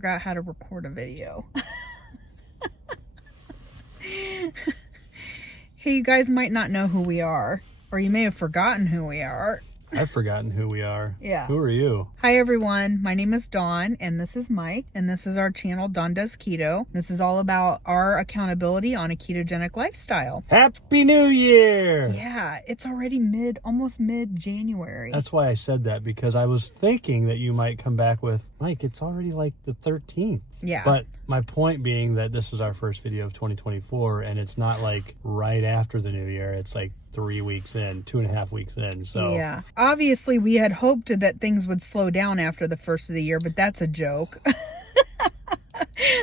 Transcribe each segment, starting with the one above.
forgot how to record a video. Hey, you guys might not know who we are, or you may have forgotten who we are. I've forgotten who we are. Yeah. Who are you? Hi, everyone. My name is Dawn, and this is Mike, and this is our channel, Dawn Does Keto. This is all about our accountability on a ketogenic lifestyle. Happy New Year! Yeah, it's already almost mid-January. That's why I said that, because I was thinking that you might come back with, Mike, it's already like the 13th. Yeah. But my point being that this is our first video of 2024, and it's not like right after the new year. It's like 3 weeks in, 2.5 weeks in. So yeah, obviously we had hoped that things would slow down after the first of the year, but that's a joke.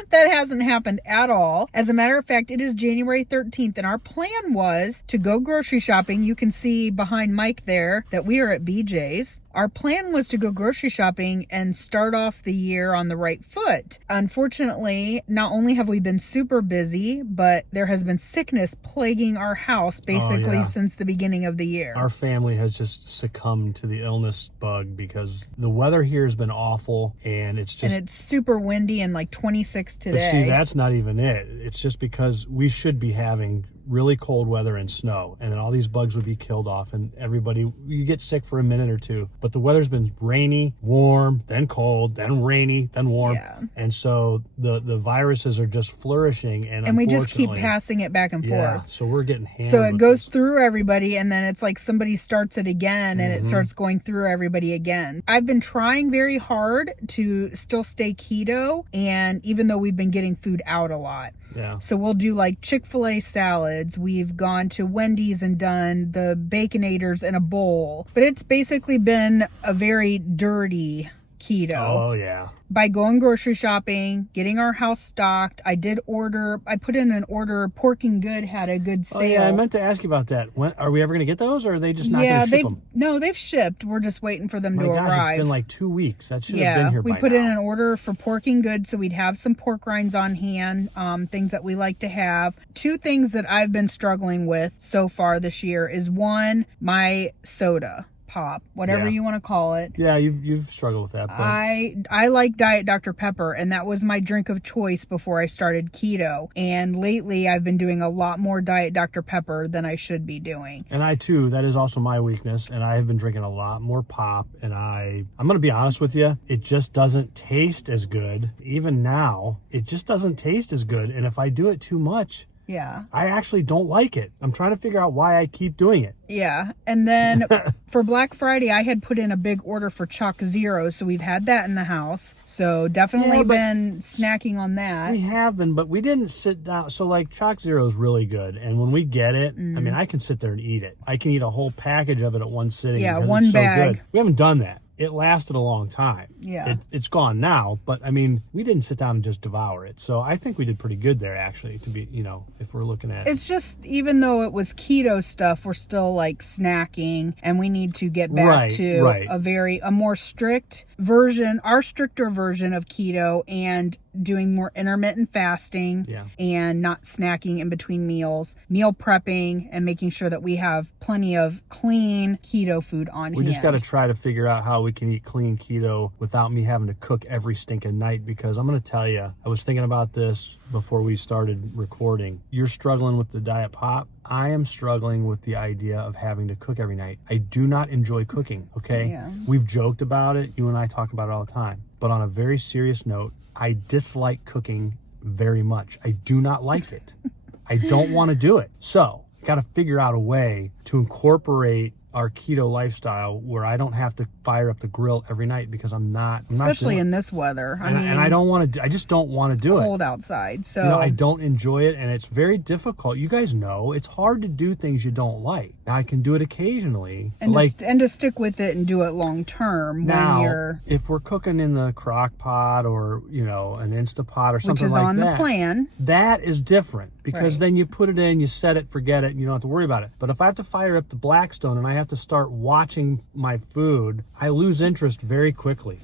That hasn't happened at all. As a matter of fact, it is January 13th, and our plan was to go grocery shopping. You can see behind Mike there that we are at BJ's. Our plan was to go grocery shopping and start off the year on the right foot. Unfortunately, not only have we been super busy, but there has been sickness plaguing our house basically since the beginning of the year. Our family has just succumbed to the illness bug because the weather here has been awful, and it's super windy and like 26 today. But see, that's not even it. It's just because we should be having really cold weather and snow, and then all these bugs would be killed off, and you get sick for a minute or two. But the weather's been rainy, warm, then cold, then rainy, then warm. Yeah. And so the viruses are just flourishing, and we just keep passing it back and forth. So we're getting hammered. So it goes through everybody, and then it's like somebody starts it again, and it starts going through everybody again. I've been trying very hard to still stay keto, and even though we've been getting food out a lot. Yeah. So we'll do like Chick-fil-A salads. We've gone to Wendy's and done the Baconators in a bowl. But it's basically been a very dirty keto. Oh, yeah. By going grocery shopping, getting our house stocked. I put in an order. Porking Good had a good sale. Oh, yeah, I meant to ask you about that. When, are we ever going to get those, or are they just not going to ship them? No, they've shipped. We're just waiting for them to arrive. arrive. It's been like 2 weeks. That should have been here by now. We put in an order for Porking Good, so we'd have some pork rinds on hand, things that we like to have. 2 things that I've been struggling with so far this year is, one, my soda. Pop, whatever you want to call it. Yeah, you've struggled with that. But I like Diet Dr. Pepper, and that was my drink of choice before I started keto. And lately, I've been doing a lot more Diet Dr. Pepper than I should be doing. And I too, that is also my weakness. And I have been drinking a lot more pop. And I'm going to be honest with you, it just doesn't taste as good. Even now, it just doesn't taste as good. And if I do it too much, yeah, I actually don't like it. I'm trying to figure out why I keep doing it. Yeah. And then for Black Friday, I had put in a big order for Choc Zero. So we've had that in the house. So definitely been snacking on that. We have been, but we didn't sit down. So like Choc Zero is really good. And when we get it, I mean, I can sit there and eat it. I can eat a whole package of it at one sitting. Yeah, one bag. So good. We haven't done that. It lasted a long time. Yeah. It's gone now, but I mean, we didn't sit down and just devour it. So I think we did pretty good there, actually, to be, if we're looking at It's just, even though it was keto stuff, we're still like snacking, and we need to get back to a more strict version, our stricter version of keto, and doing more intermittent fasting and not snacking in between meals, meal prepping, and making sure that we have plenty of clean keto food on hand. We just got to try to figure out how we can eat clean keto without me having to cook every stinking night, because I'm going to tell you, I was thinking about this before we started recording. You're struggling with the diet pop. I am struggling with the idea of having to cook every night. I do not enjoy cooking, okay? Yeah. We've joked about it. You and I talk about it all the time. But on a very serious note, I dislike cooking very much. I do not like it. I don't want to do it. So, got to figure out a way to incorporate our keto lifestyle where I don't have to fire up the grill every night, because especially in this weather. And I don't want to. I just don't want to do it. It's cold outside, so I don't enjoy it, and it's very difficult. You guys know it's hard to do things you don't like. Now I can do it occasionally, and to stick with it and do it long term. Now, if we're cooking in the crock pot or an Instapot or something like that, which is on the plan, that is different, because then you put it in, you set it, forget it, and you don't have to worry about it. But if I have to fire up the Blackstone and I have to start watching my food, I lose interest very quickly.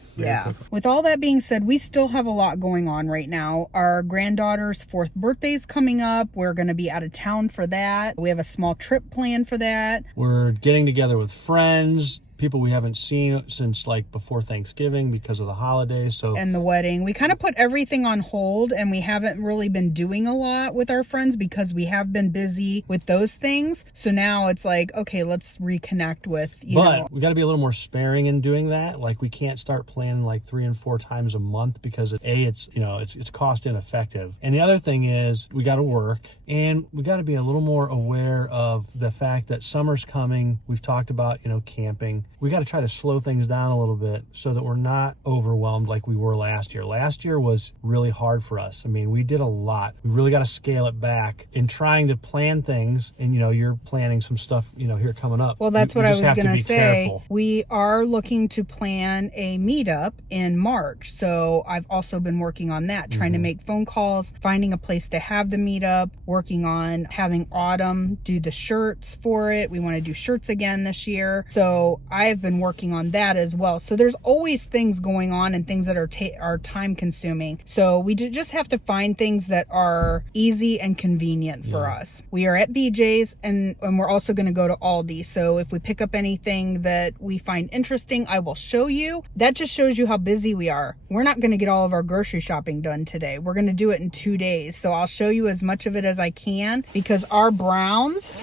With all that being said, we still have a lot going on right now. Our granddaughter's 4th birthday is coming up. We're going to be out of town for that. We have a small trip planned for that. We're getting together with friends. people we haven't seen since like before Thanksgiving because of the holidays. So and the wedding. We kind of put everything on hold, and we haven't really been doing a lot with our friends because we have been busy with those things. So now it's like, okay, let's reconnect with, But we got to be a little more sparing in doing that. Like we can't start planning like 3 and 4 times a month because it's cost ineffective. And the other thing is we got to work, and we got to be a little more aware of the fact that summer's coming. We've talked about, camping. We got to try to slow things down a little bit so that we're not overwhelmed like we were last year. Last year was really hard for us. I mean, we did a lot. We really got to scale it back in trying to plan things. And, you're planning some stuff, here coming up. Well, that's what I was going to say. Careful. We are looking to plan a meetup in March. So I've also been working on that, trying to make phone calls, finding a place to have the meetup, working on having Autumn do the shirts for it. We want to do shirts again this year. So I've been working on that as well. So there's always things going on and things that are time consuming. So we just have to find things that are easy and convenient for us. We are at BJ's, and we're also going to go to Aldi. So if we pick up anything that we find interesting, I will show you. That just shows you how busy we are. We're not going to get all of our grocery shopping done today. We're going to do it in 2 days. So I'll show you as much of it as I can, because our Browns...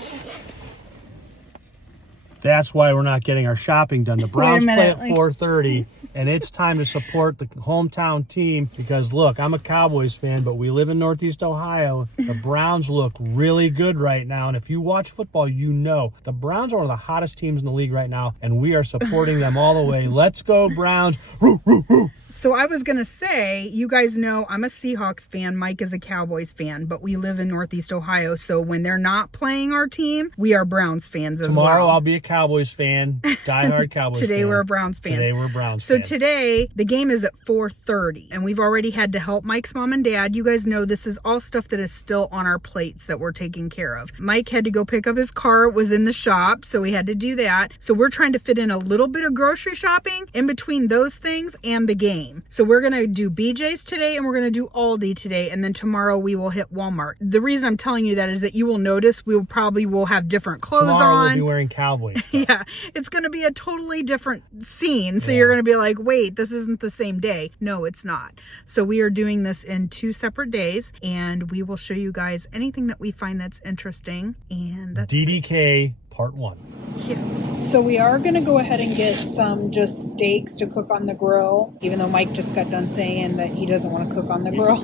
That's why we're not getting our shopping done. The Browns play at 4:30, and it's time to support the hometown team because, look, I'm a Cowboys fan, but we live in Northeast Ohio. The Browns look really good right now, and if you watch football, the Browns are one of the hottest teams in the league right now, and we are supporting them all the way. Let's go, Browns. Woo, woo, woo. So I was going to say, you guys know I'm a Seahawks fan. Mike is a Cowboys fan, but we live in Northeast Ohio. So when they're not playing our team, we are Browns fans as well. Tomorrow I'll be a Cowboys fan, diehard Cowboys Today fan. we're Browns fans. Today we're Browns So fans. today the game is at 4:30, and we've already had to help Mike's mom and dad. You guys know this is all stuff that is still on our plates that we're taking care of. Mike had to go pick up his car. It was in the shop, so we had to do that. So we're trying to fit in a little bit of grocery shopping in between those things and the game. So we're going to do BJ's today, and we're going to do Aldi today, and then tomorrow we will hit Walmart. The reason I'm telling you that is that you will notice we will have different clothes Tomorrow on. We'll be wearing Cowboys stuff. Yeah, it's going to be a totally different scene. So you're going to be like, wait, this isn't the same day. No, it's not. So we are doing this in 2 separate days, and we will show you guys anything that we find that's interesting. And that's DDK Part 1. Yeah. So we are going to go ahead and get some just steaks to cook on the grill, even though Mike just got done saying that he doesn't want to cook on the grill.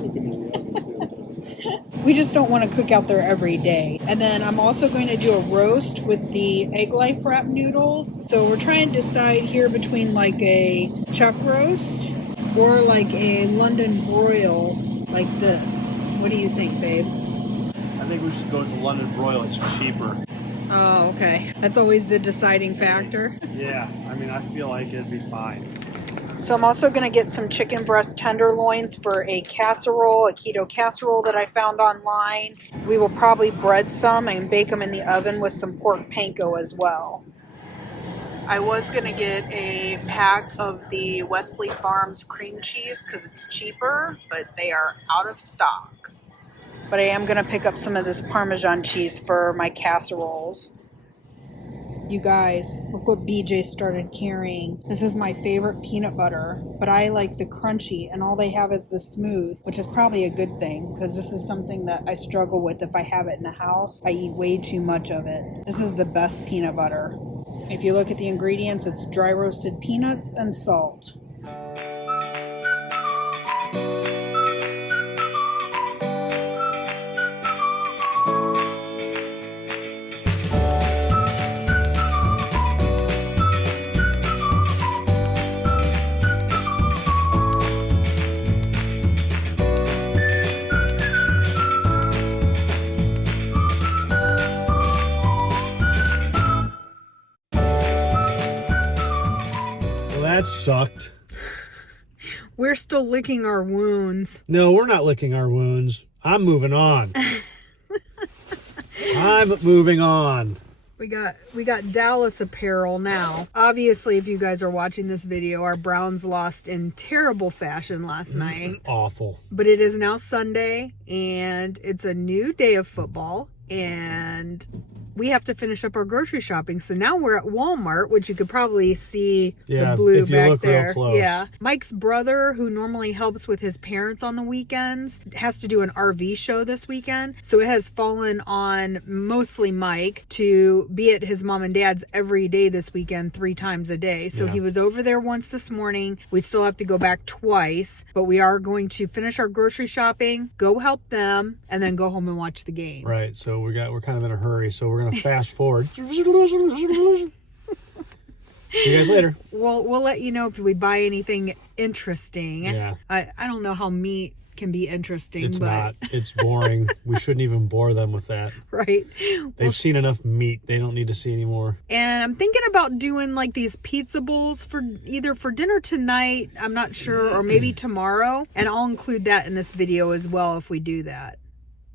We just don't want to cook out there every day. And then I'm also going to do a roast with the egg life wrap noodles. So we're trying to decide here between like a chuck roast or like a London broil like this. What do you think, babe? I think we should go with the London broil. It's cheaper. Oh, okay. That's always the deciding factor. Yeah, I mean, I feel like it'd be fine. So I'm also going to get some chicken breast tenderloins for a casserole, a keto casserole that I found online. We will probably bread some and bake them in the oven with some pork panko as well. I was going to get a pack of the Wesley Farms cream cheese because it's cheaper, but they are out of stock. But I am going to pick up some of this Parmesan cheese for my casseroles. You guys, look what BJ started carrying. This is my favorite peanut butter, but I like the crunchy, and all they have is the smooth, which is probably a good thing because this is something that I struggle with if I have it in the house. I eat way too much of it. This is the best peanut butter. If you look at the ingredients, it's dry roasted peanuts and salt. That sucked. We're still licking our wounds. No, we're not licking our wounds. I'm moving on. I'm moving on. We got Dallas apparel now. Obviously, if you guys are watching this video, our Browns lost in terrible fashion last night. Awful. But it is now Sunday, and it's a new day of football. and we have to finish up our grocery shopping. So now we're at Walmart, which you could probably see the blue if you back look there. real close. Yeah. Mike's brother, who normally helps with his parents on the weekends, has to do an RV show this weekend. So it has fallen on mostly Mike to be at his mom and dad's every day this weekend, 3 times a day. So he was over there once this morning. We still have to go back twice, but we are going to finish our grocery shopping, go help them, and then go home and watch the game. Right. So we're kind of in a hurry. So we're going to fast forward. See you guys later. We'll let you know if we buy anything interesting. Yeah. I don't know how meat can be interesting. It's but... not. It's boring. We shouldn't even bore them with that. Right. They've seen enough meat. They don't need to see any more. And I'm thinking about doing like these pizza bowls for either for dinner tonight, I'm not sure, or maybe tomorrow. And I'll include that in this video as well if we do that.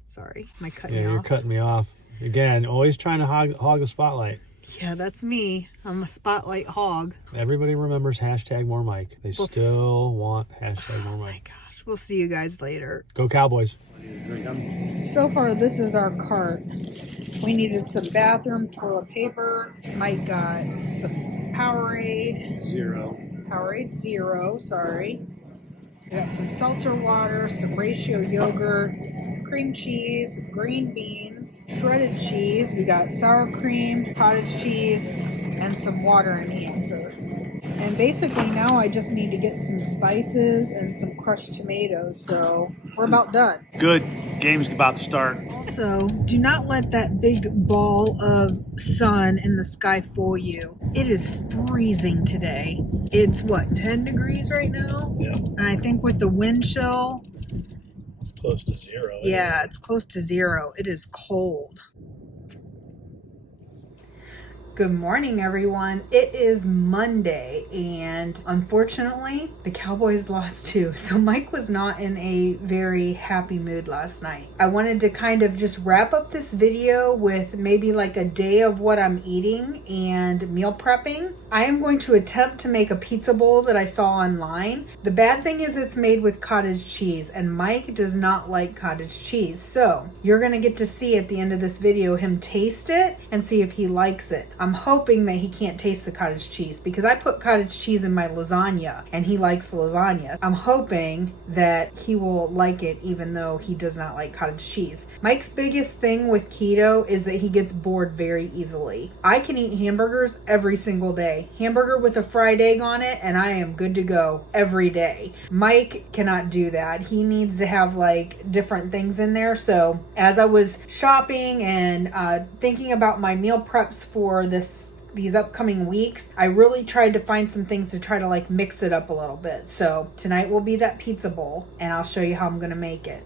Sorry, am I cutting you off? Yeah, you're cutting me off. Again, always trying to hog the spotlight. Yeah, that's me. I'm a spotlight hog. Everybody remembers hashtag more Mike. They still want hashtag more Mike. Oh my gosh. We'll see you guys later. Go Cowboys. So far, this is our cart. We needed some bathroom toilet paper. Mike got some Powerade. Powerade Zero, sorry. We got some seltzer water, some ratio yogurt, cream cheese, green beans, shredded cheese. We got sour cream, cottage cheese, and some water enhancer. And basically now I just need to get some spices and some crushed tomatoes, so we're about done. Good. Game's about to start. Also, do not let that big ball of sun in the sky fool you. It is freezing today. It's what, 10 degrees right now? Yeah. And I think with the wind chill, It's close to zero. yeah, it's close to 0. It is cold. Good morning, everyone. It is Monday, and unfortunately, the Cowboys lost too. So Mike was not in a very happy mood last night. I wanted to kind of just wrap up this video with maybe like a day of what I'm eating and meal prepping. I am going to attempt to make a pizza bowl that I saw online. The bad thing is it's made with cottage cheese, and Mike does not like cottage cheese. So you're going to get to see at the end of this video him taste it and see if he likes it. I'm hoping that he can't taste the cottage cheese because I put cottage cheese in my lasagna and he likes lasagna. I'm hoping that he will like it even though he does not like cottage cheese. Mike's biggest thing with keto is that he gets bored very easily. I can eat hamburgers every single day. Hamburger with a fried egg on it and I am good to go every day. Mike cannot do that. He needs to have like different things in there. So as I was shopping and thinking about my meal preps for these upcoming weeks, I really tried to find some things to try to like mix it up a little bit. So tonight will be that pizza bowl and I'll show you how I'm going to make it.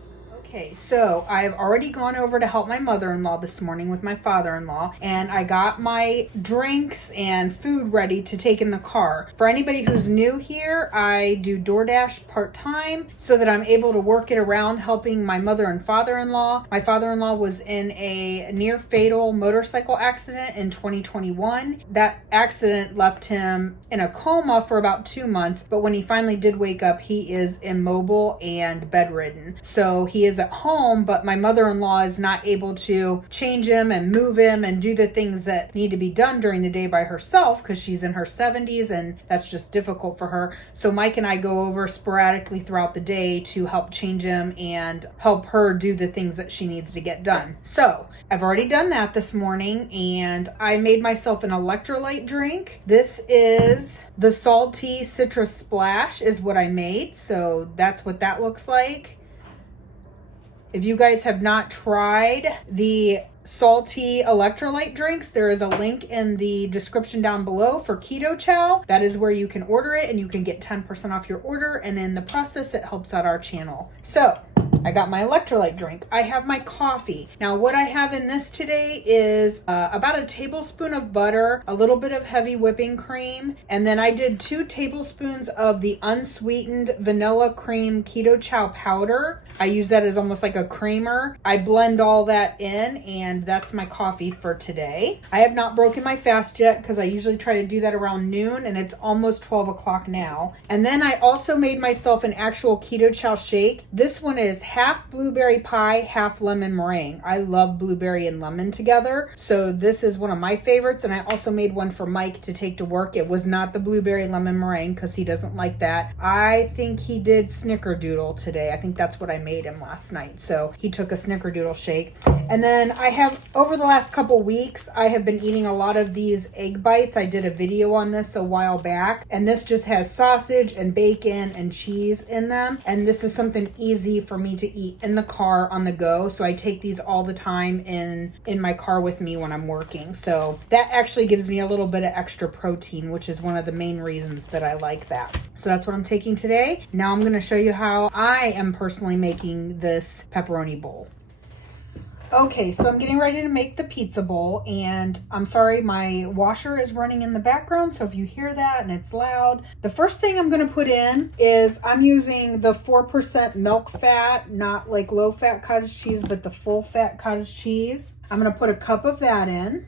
Okay, so I've already gone over to help my mother-in-law this morning with my father-in-law, and I got my drinks and food ready to take in the car. For anybody who's new here, I do DoorDash part-time so that I'm able to work it around helping my mother and father-in-law. My father-in-law was in a near-fatal motorcycle accident in 2021. That accident left him in a coma for about 2 months, but when he finally did wake up, he is immobile and bedridden. So he is at home, but my mother-in-law is not able to change him and move him and do the things that need to be done during the day by herself because she's in her 70s and that's just difficult for her. So Mike and I go over sporadically throughout the day to help change him and help her do the things that she needs to get done. So I've already done that this morning and I made myself an electrolyte drink. This is the salty citrus splash is what I made. So that's what that looks like. If you guys have not tried the salty electrolyte drinks, there is a link in the description down below for Keto Chow. That is where you can order it and you can get 10% off your order, and in the process it helps out our channel. So I got my electrolyte drink. I have my coffee. Now what I have in this today is about a tablespoon of butter, a little bit of heavy whipping cream, and then I did 2 tablespoons of the unsweetened vanilla cream Keto Chow powder. I use that as almost like a creamer. I blend all that in and that's my coffee for today. I have not broken my fast yet because I usually try to do that around noon and it's almost 12 o'clock now. And then I also made myself an actual Keto Chow shake. This one is half blueberry pie, half lemon meringue. I love blueberry and lemon together. So this is one of my favorites. And I also made one for Mike to take to work. It was not the blueberry lemon meringue because he doesn't like that. I think he did snickerdoodle today. I think that's what I made him last night. So he took a snickerdoodle shake. And then I have, over the last couple weeks, I have been eating a lot of these egg bites. I did a video on this a while back. And this just has sausage and bacon and cheese in them. And this is something easy for me to eat in the car on the go. So I take these all the time in my car with me when I'm working. So that actually gives me a little bit of extra protein, which is one of the main reasons that I like that. So that's what I'm taking today. Now I'm going to show you how I am personally making this pepperoni bowl. Okay, so I'm getting ready to make the pizza bowl, and I'm sorry, my washer is running in the background, so if you hear that and it's loud, the first thing I'm going to put in is I'm using the 4% milk fat, not like low fat cottage cheese, but the full fat cottage cheese. I'm going to put a cup of that in.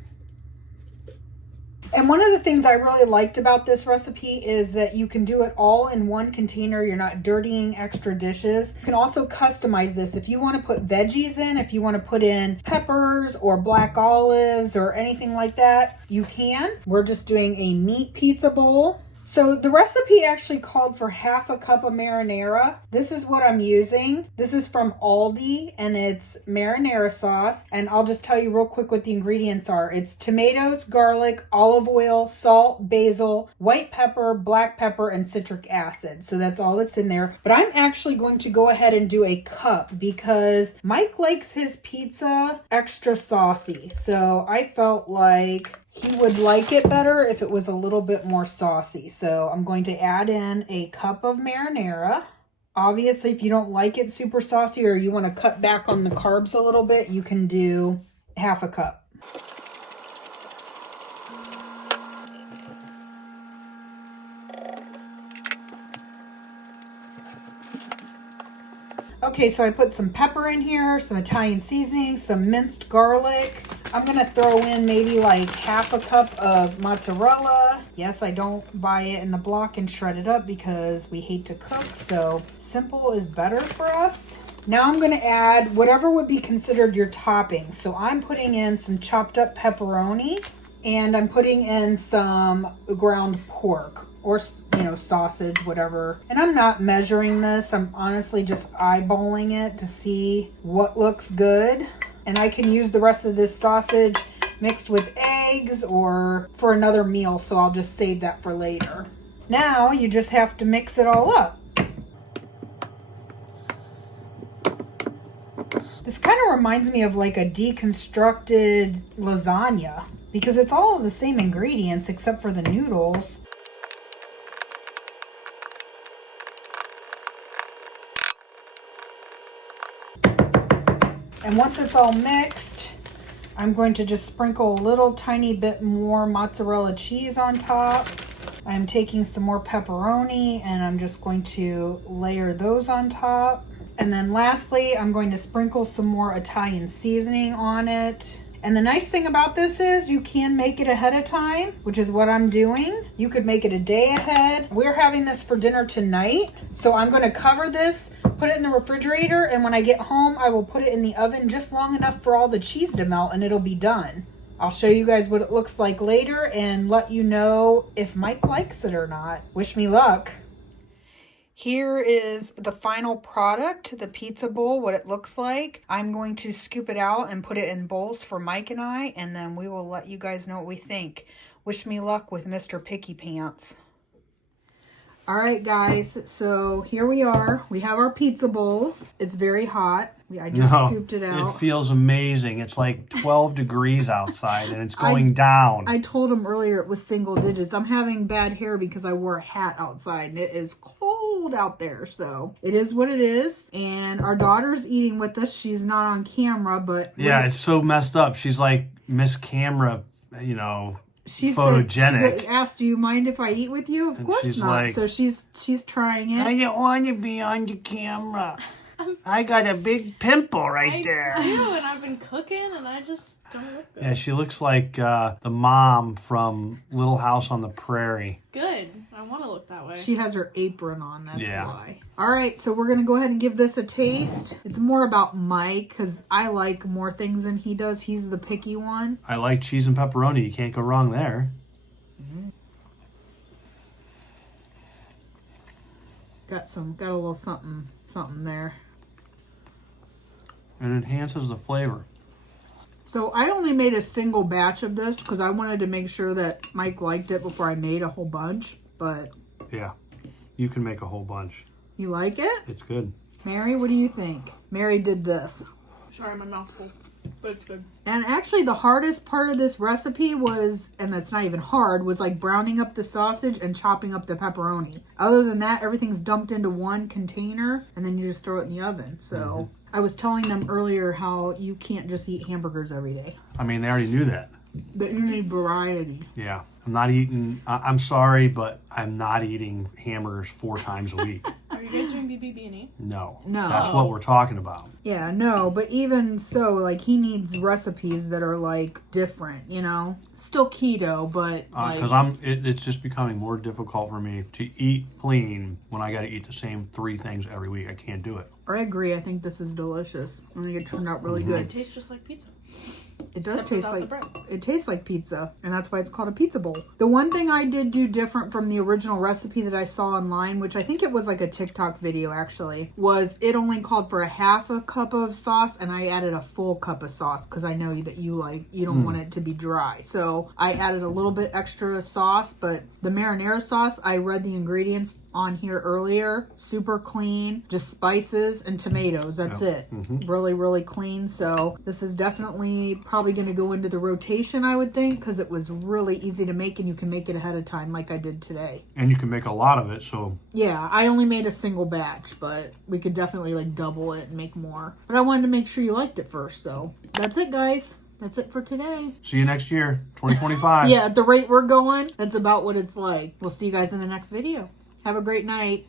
And one of the things I really liked about this recipe is that you can do it all in one container. You're not dirtying extra dishes. You can also customize this. If you want to put veggies in, if you want to put in peppers or black olives or anything like that, you can. We're just doing a meat pizza bowl. So the recipe actually called for half a cup of marinara. This is what I'm using. This is from Aldi and it's marinara sauce. And I'll just tell you real quick what the ingredients are. It's tomatoes, garlic, olive oil, salt, basil, white pepper, black pepper, and citric acid. So that's all that's in there. But I'm actually going to go ahead and do a cup because Mike likes his pizza extra saucy. So I felt like he would like it better if it was a little bit more saucy. So I'm going to add in a cup of marinara. Obviously, if you don't like it super saucy or you want to cut back on the carbs a little bit, you can do half a cup. Okay, so I put some pepper in here, some Italian seasoning, some minced garlic. I'm going to throw in maybe like half a cup of mozzarella. Yes, I don't buy it in the block and shred it up because we hate to cook, so simple is better for us. Now I'm going to add whatever would be considered your topping. So I'm putting in some chopped up pepperoni and I'm putting in some ground pork or, you know, sausage, whatever. And I'm not measuring this. I'm honestly just eyeballing it to see what looks good. And I can use the rest of this sausage mixed with eggs or for another meal, so I'll just save that for later. Now you just have to mix it all up. This kind of reminds me of like a deconstructed lasagna because it's all the same ingredients except for the noodles. And once it's all mixed, I'm going to just sprinkle a little tiny bit more mozzarella cheese on top. I'm taking some more pepperoni and I'm just going to layer those on top. And then lastly, I'm going to sprinkle some more Italian seasoning on it. And the nice thing about this is you can make it ahead of time, which is what I'm doing. You could make it a day ahead. We're having this for dinner tonight. So I'm going to cover this, put it in the refrigerator, and when I get home, I will put it in the oven just long enough for all the cheese to melt and it'll be done. I'll show you guys what it looks like later and let you know if Mike likes it or not. Wish me luck. Here is the final product, the pizza bowl, what it looks like. I'm going to scoop it out and put it in bowls for Mike and I, and then we will let you guys know what we think. Wish me luck with Mr. Picky Pants. All right, guys, so here we are. We have our pizza bowls. It's very hot. I just scooped it out. It feels amazing. It's like 12 degrees outside and it's going down. I told him earlier it was single digits. I'm having bad hair because I wore a hat outside and it is cold out there. So it is what it is. And our daughter's eating with us. She's not on camera, but... Yeah, it's so messed up. She's like Miss Camera, you know... She photogenic. She asked, "Do you mind if I eat with you?" Of course not. Like, so she's trying it. I don't want to be on the camera. I got a big pimple right there. I do, and I've been cooking, and I just don't look good. Yeah, she looks like the mom from Little House on the Prairie. Good. I want to look that way. She has her apron on, that's Yeah. why. All right, so we're going to go ahead and give this a taste. It's more about Mike because I like more things than he does. He's the picky one. I like cheese and pepperoni. You can't go wrong there. Got a little something there. It enhances the flavor. So I only made a single batch of this because I wanted to make sure that Mike liked it before I made a whole bunch. But Yeah. You can make a whole bunch. you like it? It's good. Mary, what do you think? Mary did this. Sorry, my mouth's full. But it's good. And actually the hardest part of this recipe was, and that's not even hard, was like browning up the sausage and chopping up the pepperoni. Other than that, everything's dumped into one container and then you just throw it in the oven. So I was telling them earlier how you can't just eat hamburgers every day. I mean, they already knew that. That you need variety. Yeah. I'm not eating, I'm sorry, but I'm not eating hamburgers 4 times a week. Are you guys doing BBB&E? No. No. That's what we're talking about. Yeah, no, but even so, like, he needs recipes that are, like, different, you know? Still keto, but, like... Because it's just becoming more difficult for me to eat clean when I got to eat the same 3 things every week. I can't do it. I agree. I think this is delicious. I think it turned out really It good. tastes just like pizza. It does Except taste without the like bread. it tastes like pizza, and that's why it's called a pizza bowl. The one thing I did do different from the original recipe that I saw online, which I think it was like a TikTok video actually, was it only called for a half a cup of sauce, and I added a full cup of sauce because I know that you don't want it to be dry. So I added a little bit extra sauce, but the marinara sauce, I read the ingredients on here earlier. Super clean, just spices and tomatoes. That's it. Really, really clean. So this is definitely probably going to go into the rotation, I would think, because it was really easy to make and you can make it ahead of time like I did today. And you can make a lot of it, so... Yeah, I only made a single batch, but we could definitely like double it and make more. But I wanted to make sure you liked it first, so that's it, guys. That's it for today. See you next year, 2025. Yeah, at the rate we're going, that's about what it's like. We'll see you guys in the next video. Have a great night.